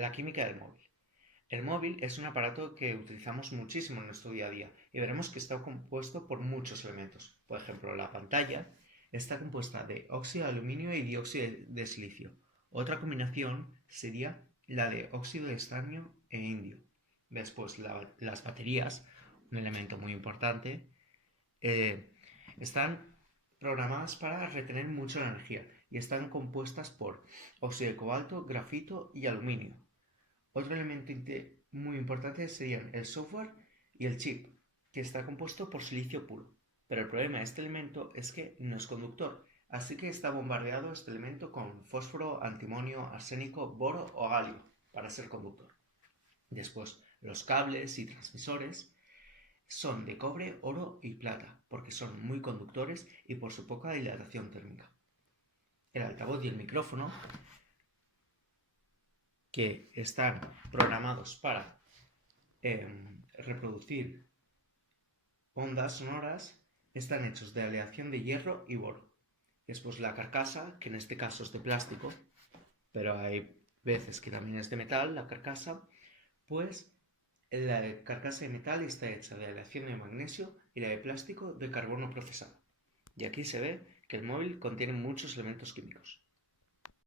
la química del móvil. El móvil es un aparato que utilizamos muchísimo en nuestro día a día y veremos que está compuesto por muchos elementos. Por ejemplo, la pantalla está compuesta de óxido de aluminio y dióxido de silicio. Otra combinación sería la de óxido de estaño e indio. Después, las baterías, un elemento muy importante, eh, están programadas para retener mucha energía y están compuestas por óxido de cobalto, grafito y aluminio. Otro elemento muy importante serían el software y el chip, que está compuesto por silicio puro. Pero el problema de este elemento es que no es conductor, así que está bombardeado este elemento con fósforo, antimonio, arsénico, boro o galio para ser conductor. Después, los cables y transmisores son de cobre, oro y plata, porque son muy conductores y por su poca dilatación térmica. El altavoz y el micrófono, que están programados para reproducir ondas sonoras, están hechos de aleación de hierro y boro. Después la carcasa, que en este caso es de plástico, pero hay veces que también es de metal, la carcasa, pues la carcasa de metal está hecha de aleación de magnesio y la de plástico de carbono procesado. Y aquí se ve que el móvil contiene muchos elementos químicos.